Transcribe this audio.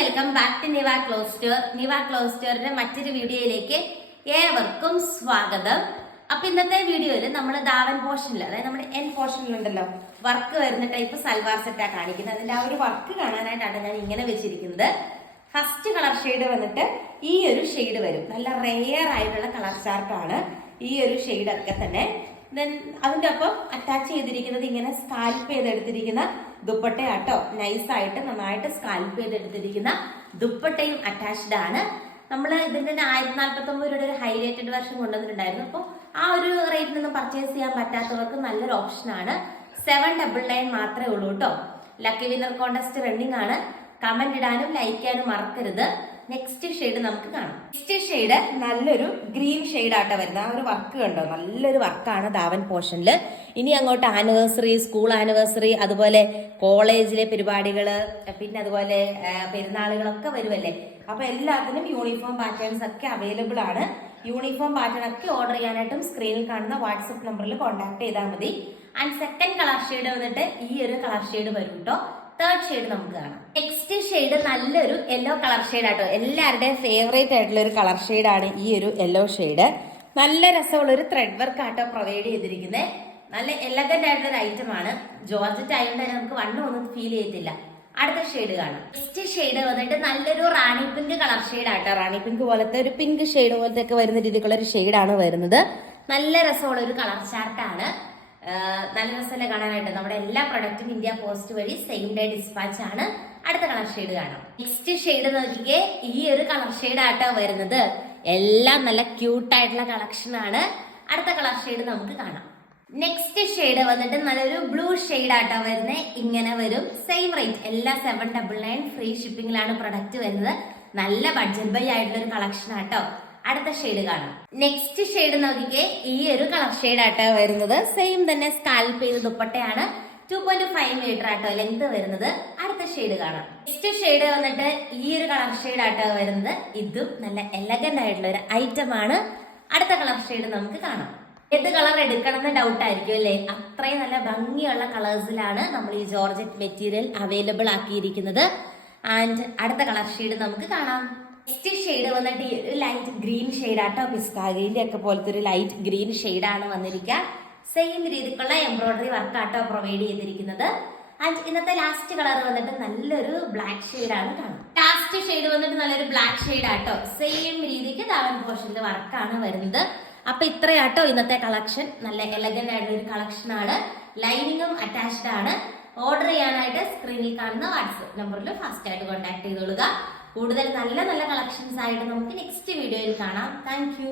Welcome back to Niva cloth store. Niva cloth സ്റ്റോറിന്റെ മറ്റൊരു വീഡിയോയിലേക്ക് ഏവർക്കും സ്വാഗതം. അപ്പൊ ഇന്നത്തെ വീഡിയോയിൽ നമ്മൾ ദാവൻ പോർഷനിൽ, അതായത് നമ്മുടെ എൻ പോർഷനിലുണ്ടല്ലോ വർക്ക് വരുന്ന ടൈപ്പ് സൽവാർ സെറ്റാ കാണിക്കുന്നത്. അതിന്റെ ആ ഒരു വർക്ക് കാണാനായിട്ടാണ് ഞാൻ ഇങ്ങനെ വെച്ചിരിക്കുന്നത്. ഫസ്റ്റ് കളർ ഷെയ്ഡ് വന്നിട്ട് ഈ ഒരു ഷെയ്ഡ് വരും. നല്ല റെയർ ആയിട്ടുള്ള കളർ ചാർട്ടാണ് ഈ ഒരു ഷെയ്ഡ് ഒക്കെ തന്നെ. ദെൻ അതിന്റെ ഒപ്പം അറ്റാച്ച് ചെയ്തിരിക്കുന്നത് ഇങ്ങനെ സ്കാൽപ്പ് ചെയ്തെടുത്തിരിക്കുന്ന ദുപ്പട്ടയാട്ടോ. നൈസായിട്ട് നന്നായിട്ട് സ്കാൽപ്പ് ചെയ്തെടുത്തിരിക്കുന്ന ദുപ്പട്ടയും അറ്റാച്ച്ഡ് ആണ്. നമ്മൾ ഇതിന്റെ 1049 രൂപയുടെ ഒരു ഹൈ റേറ്റഡ് വെർഷൻ കൊണ്ടുവന്നിട്ടുണ്ടായിരുന്നു. അപ്പോൾ ആ ഒരു റേറ്റിനൊന്നും പർച്ചേസ് ചെയ്യാൻ പറ്റാത്തവർക്ക് നല്ലൊരു ഓപ്ഷനാണ്. 799 മാത്രമേ ഉള്ളൂ കേട്ടോ. ലക്കി വിന്നർ കോൺടെസ്റ്റ് റണ്ണിംഗ് ആണ്. കമന്റ് ഇടാനും ലൈക്ക് ചെയ്യാനും മറക്കരുത്. നെക്സ്റ്റ് ഷെയ്ഡ് നമുക്ക് കാണാം. നെക്സ്റ്റ് ഷെയ്ഡ് നല്ലൊരു ഗ്രീൻ ഷെയ്ഡ് ആട്ടോ വരുന്നത്. ആ ഒരു വർക്ക് കണ്ടോ, നല്ലൊരു വർക്കാണ് ദാവൻ പോർഷനിൽ. ഇനി അങ്ങോട്ട് ആനിവേഴ്സറി, സ്കൂൾ ആനിവേഴ്സറി, അതുപോലെ കോളേജിലെ പരിപാടികള്, പിന്നെ അതുപോലെ പെരുന്നാളുകളൊക്കെ വരുമല്ലേ. അപ്പൊ എല്ലാത്തിനും യൂണിഫോം പാറ്റേൺസ് ഒക്കെ അവൈലബിൾ ആണ്. യൂണിഫോം പാറ്റേൺ ഒക്കെ ഓർഡർ ചെയ്യാനായിട്ടും സ്ക്രീനിൽ കാണുന്ന വാട്സപ്പ് നമ്പറിൽ കോൺടാക്ട് ചെയ്താൽ മതി. ആൻഡ് സെക്കൻഡ് കളർ ഷെയ്ഡ് വന്നിട്ട് ഈ ഒരു കളർ ഷെയ്ഡ് വരും കേട്ടോ. തേർഡ് ഷെയ്ഡ് നമുക്ക് കാണാം. നെക്സ്റ്റ് ഷെയ്ഡ് നല്ലൊരു യെല്ലോ കളർ ഷെയ്ഡ് ആട്ടോ. എല്ലാവരുടെയും ഫേവറേറ്റ് ആയിട്ടുള്ള ഒരു കളർ ഷെയ്ഡാണ് ഈ ഒരു യെല്ലോ ഷെയ്ഡ്. നല്ല രസമുള്ള ഒരു ത്രെഡ് വർക്ക് ആട്ടോ പ്രൊവൈഡ് ചെയ്തിരിക്കുന്നത്. നല്ല എലഗന്റ് ആയിട്ടുള്ള ഒരു ഐറ്റം ആണ്. ജോർജറ്റ് ആയതുകൊണ്ട് തന്നെ നമുക്ക് വണ്ണം ഒന്നും ഫീൽ ചെയ്യത്തില്ല. അടുത്ത ഷെയ്ഡ് കാണാം. നെക്സ്റ്റ് ഷെയ്ഡ് വന്നിട്ട് നല്ലൊരു റാണി പിങ്ക് കളർ ഷെയ്ഡ് ആട്ടോ. റാണി പിങ്ക് പോലത്തെ ഒരു പിങ്ക് ഷെയ്ഡ് പോലത്തെ ഒക്കെ വരുന്ന രീതിക്കുള്ള ഒരു ഷെയ്ഡാണ് വരുന്നത്. നല്ല രസമുള്ള ഒരു കളർ ചാർട്ടാണ്. നല്ല രസമല്ലേ കാണാനായിട്ട്. നമ്മുടെ എല്ലാ പ്രൊഡക്റ്റും ഇന്ത്യ പോസ്റ്റ് വഴി സെയിം ഡേ ഡിസ്പാച്ച് ആണ്. അടുത്ത കളർ ഷെയ്ഡ് കാണാം. നെക്സ്റ്റ് ഷെയ്ഡ് നോക്കിക്കേ, ഈ ഒരു കളർ ഷെയ്ഡ് ആട്ടോ വരുന്നത്. എല്ലാം നല്ല ക്യൂട്ട് ആയിട്ടുള്ള കളക്ഷൻ ആണ്. അടുത്ത കളർ ഷെയ്ഡ് നമുക്ക് കാണാം. നെക്സ്റ്റ് ഷെയ്ഡ് വന്നിട്ട് നല്ലൊരു ബ്ലൂ ഷെയ്ഡ് ആട്ടോ വരുന്നത്. ഇങ്ങനെ വരും. സെയിം റേറ്റ്, എല്ലാ 799 ഫ്രീ ഷിപ്പിംഗിലാണ് പ്രൊഡക്റ്റ് വരുന്നത്. നല്ല ബഡ്ജറ്റ് ബൈ ആയിട്ടുള്ള ഒരു കളക്ഷൻ ആട്ടോ. അടുത്ത ഷെയ്ഡ് കാണാം. നെക്സ്റ്റ് ഷെയ്ഡ് നോക്കിക്കേ, ഈ ഒരു കളർ ഷെയ്ഡ് ആട്ടോ വരുന്നത്. സെയിം തന്നെ സ്കാൽപ്പ് ചെയ്ത ദുപ്പട്ടയാണ്. 2.5 മീറ്റർ ആട്ടോ ലെങ്ത് വരുന്നത്. അടുത്ത ഷെയ്ഡ് കാണാം. നെക്സ്റ്റ് ഷെയ്ഡ് വന്നിട്ട് ഈ ഒരു കളർ ഷെയ്ഡ് ആട്ടോ വരുന്നത്. ഇതും നല്ല എലഗന്റ് ആയിട്ടുള്ള ഒരു ഐറ്റം ആണ്. അടുത്ത കളർ ഷെയ്ഡ് നമുക്ക് കാണാം. ഏത് കളർ എടുക്കണം എന്ന് ഡൗട്ട് ആയിരിക്കും അല്ലേ. അത്രയും നല്ല ഭംഗിയുള്ള കളേഴ്സിലാണ് നമ്മൾ ഈ ജോർജറ്റ് മെറ്റീരിയൽ അവൈലബിൾ ആക്കിയിരിക്കുന്നത്. ആൻഡ് അടുത്ത കളർ ഷെയ്ഡ് നമുക്ക് കാണാം. നെക്സ്റ്റ് ഷെയ്ഡ് വന്നിട്ട് ലൈറ്റ് ഗ്രീൻ ഷെയ്ഡ് ആട്ടോ. പിസ്താഗിന്റെ ഒക്കെ പോലത്തെ ഒരു ലൈറ്റ് ഗ്രീൻ ഷെയ്ഡാണ് വന്നിരിക്കുക. സെയിം രീതിക്കുള്ള എംബ്രോയിഡറി വർക്ക് ആട്ടോ പ്രൊവൈഡ് ചെയ്തിരിക്കുന്നത്. ആൻഡ് ഇന്നത്തെ ലാസ്റ്റ് കളർ വന്നിട്ട് നല്ലൊരു ബ്ലാക്ക് ഷെയ്ഡാണ് കാണാം. ലാസ്റ്റ് ഷെയ്ഡ് വന്നിട്ട് നല്ലൊരു ബ്ലാക്ക് ഷെയ്ഡ് ആട്ടോ. സെയിം രീതിക്ക് ദാവൻ പോർഷന്റെ വർക്കാണ് വരുന്നത്. അപ്പൊ ഇത്രയാട്ടോ ഇന്നത്തെ കളക്ഷൻ. നല്ല എലഗന്റ് ആയിട്ടുള്ള ഒരു കളക്ഷൻ ആണ്. ലൈനിങ്ങും അറ്റാച്ച്ഡ് ആണ്. ഓർഡർ ചെയ്യാനായിട്ട് സ്ക്രീനിൽ കാണുന്ന വാട്സ്ആപ്പ് നമ്പറിൽ ഫാസ്റ്റ് ആയിട്ട് കോൺടാക്ട് ചെയ്തോളുക. കൂടുതൽ നല്ല നല്ല കളക്ഷൻസ് ആയിട്ട് നമുക്ക് നെക്സ്റ്റ് വീഡിയോയിൽ കാണാം. Thank you.